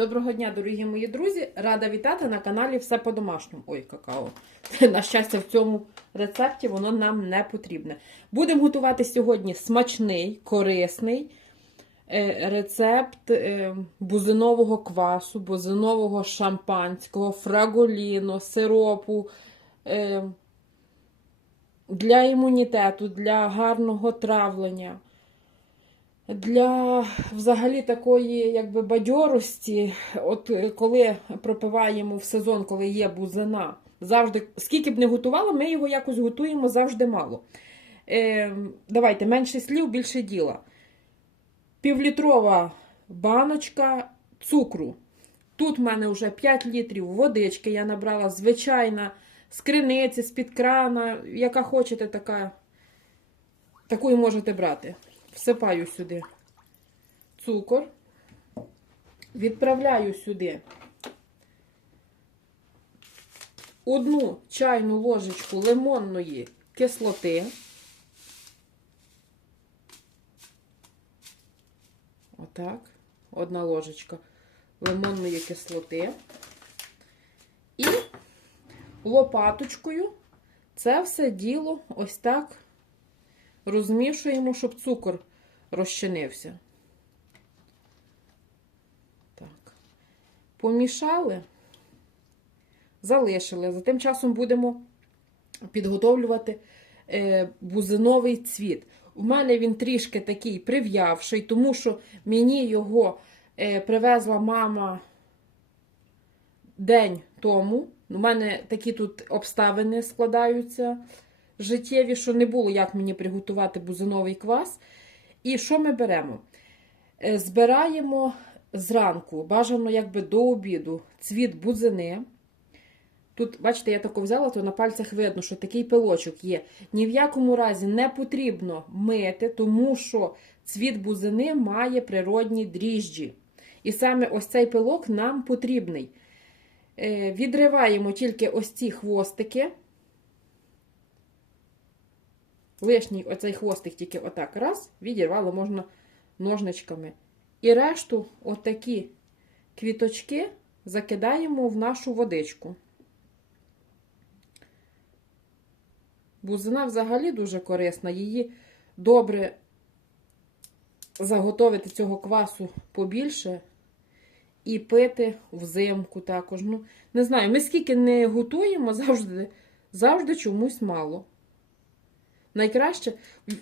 Доброго дня, дорогі мої друзі! Рада вітати на каналі Все по-домашньому. Ой, какао. На щастя, в цьому рецепті воно нам не потрібне. Будемо готувати сьогодні смачний, корисний е, рецепт е, бузинового квасу, бузинового шампанського, фраголіно, сиропу. е, Для імунітету, для гарного травлення. Для взагалі такої якби бадьорості, от е, коли пропиваємо в сезон, коли є бузина, завжди, скільки б не готувала, ми його якось готуємо завжди мало. Е, давайте менше слів, більше діла. Півлітрова баночка цукру. Тут в мене вже 5 літрів водички. Я набрала звичайна з криниці, з-під крана, яка хочете, така, таку і можете брати. Всипаю сюди цукор, відправляю сюди одну чайну ложечку лимонної кислоти. Отак, одна ложечка лимонної кислоти. І лопаточкою це все діло ось так розмішуємо, щоб цукор розчинився. Так. Помішали, залишили. За тим часом будемо підготовлювати е, бузиновий цвіт. У мене він трішки такий прив'явший, тому що мені його е, привезла мама день тому. У мене такі тут обставини складаються життєві, що не було, як мені приготувати бузиновий квас. І що ми беремо? Е, Збираємо зранку, бажано якби до обіду, цвіт бузини. Тут, бачите, я тако взяла, то на пальцях видно, що такий пилочок є. Ні в якому разі не потрібно мити, тому що цвіт бузини має природні дріжджі. І саме ось цей пилок нам потрібний. Е, Відриваємо тільки ось ці хвостики. Лишній оцей хвостик тільки отак раз, відірвало можна ножничками. І решту, отакі квіточки, закидаємо в нашу водичку. Бузина взагалі дуже корисна. Її добре заготовити цього квасу побільше і пити взимку також. Ну, не знаю, ми скільки не готуємо, завжди, завжди чомусь мало. Найкраще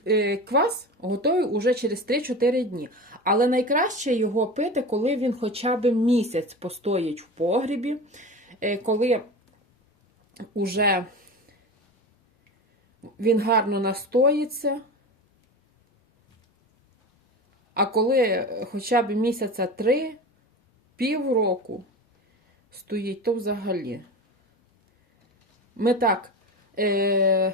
е, квас готовий уже через 3-4 дні. Але найкраще його пити, коли він хоча б місяць постоїть в погрібі, е, коли уже він гарно настоїться. А коли хоча б місяця 3, півроку стоїть, то взагалі. Ми так. Е,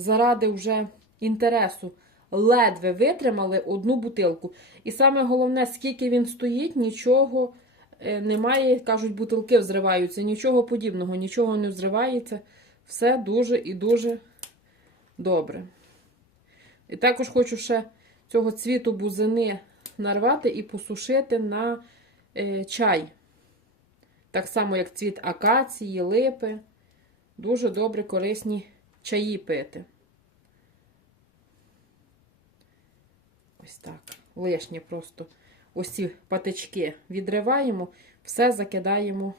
заради вже інтересу ледве витримали одну бутилку. І саме головне, скільки він стоїть, нічого е, немає. Кажуть, бутилки взриваються, нічого подібного, нічого не взривається. Все дуже і дуже добре. І також хочу ще цього цвіту бузини нарвати і посушити на е, чай. Так само, як цвіт акації, липи. Дуже добре, корисні чаї пити. Ось так. Лишнє просто ось ці патички відриваємо, все закидаємо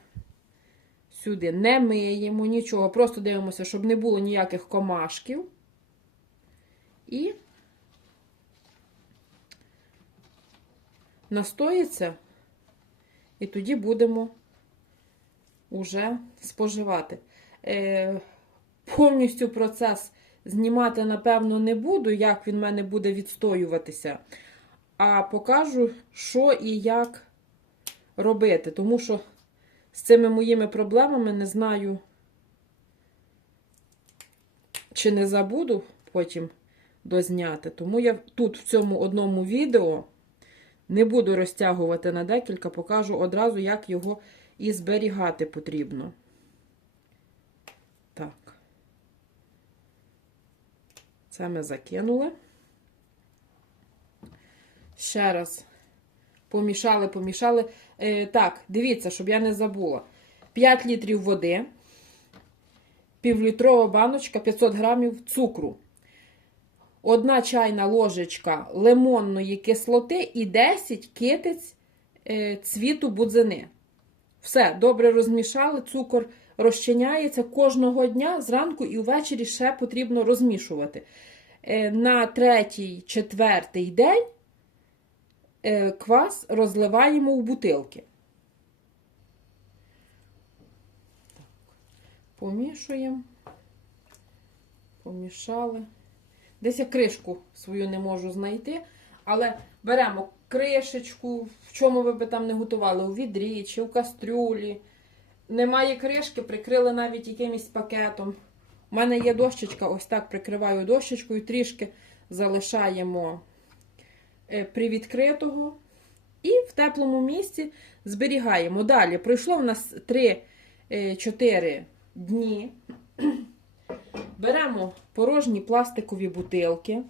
сюди. Не миємо нічого, просто дивимося, щоб не було ніяких комашків. І настоїться, і тоді будемо уже споживати. Повністю процес знімати, напевно, не буду, як він мене буде відстоюватися. А покажу, що і як робити. Тому що з цими моїми проблемами не знаю, чи не забуду потім дозняти. Тому я тут в цьому одному відео не буду розтягувати на декілька, покажу одразу, як його і зберігати потрібно. Так. Це ми закинули. Ще раз Помішали, помішали. Е, так, дивіться, щоб я не забула. 5 літрів води, півлітрова баночка, 500 грамів цукру, одна чайна ложечка лимонної кислоти і 10 китиць е, цвіту будзини. Все, добре розмішали, цукор розчиняється кожного дня зранку і ввечері ще потрібно розмішувати. Е, На третій, четвертий день е, квас розливаємо в бутилки. Помішуємо. Помішали. Десь я кришку свою не можу знайти, але беремо кришечку, в чому ви би там не готували, у відрі чи в кастрюлі. Немає кришки, прикрили навіть якимось пакетом. У мене є дощечка, ось так прикриваю дощечкою, трішки залишаємо е, привідкритого. І в теплому місці зберігаємо. Далі пройшло в нас 3-4 дні. Беремо порожні пластикові бутилки.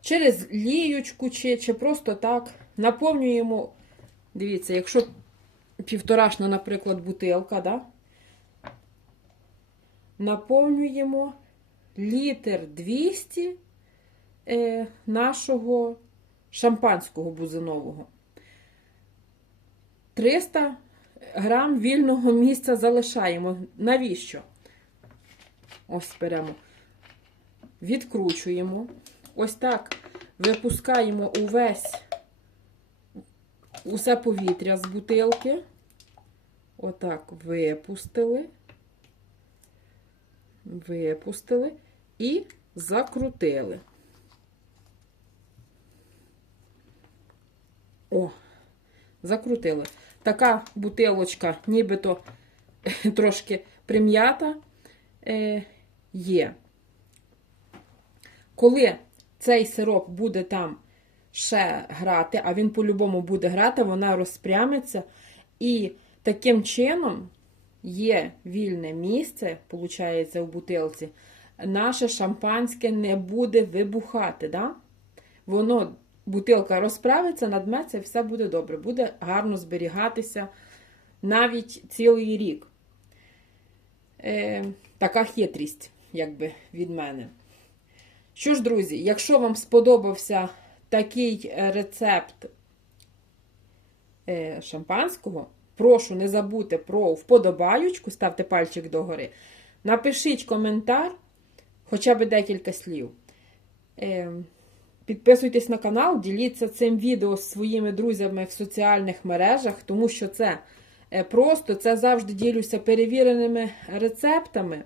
Через ліючку чи, чи просто так наповнюємо. Дивіться, якщо півторашна, наприклад, бутилка, да? наповнюємо літр 200 е, нашого шампанського бузинового. 300 грам вільного місця залишаємо. Навіщо? Ось беремо. Відкручуємо. Ось так випускаємо увесь усе повітря з бутилки. Отак випустили. Випустили і закрутили. О, закрутили. Така бутилочка, нібито трошки прим'ята е, є. Коли цей сироп буде там ще грати, а він по-любому буде грати, вона розпрямиться. І таким чином є вільне місце, виходить, в бутилці, наше шампанське не буде вибухати. Да? Воно, бутилка розправиться, надметься, і все буде добре. Буде гарно зберігатися навіть цілий рік. Е, така хитрість, якби від мене. Що ж, друзі, якщо вам сподобався такий е, рецепт е, шампанського, прошу не забудьте про вподобаючку, ставте пальчик догори. Напишіть коментар, хоча б декілька слів. Е, Підписуйтесь на канал, діліться цим відео з своїми друзями в соціальних мережах, тому що це просто, це завжди ділюся перевіреними рецептами.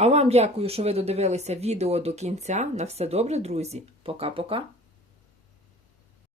А вам дякую, що ви додивилися відео до кінця. На все добре, друзі. Пока-пока.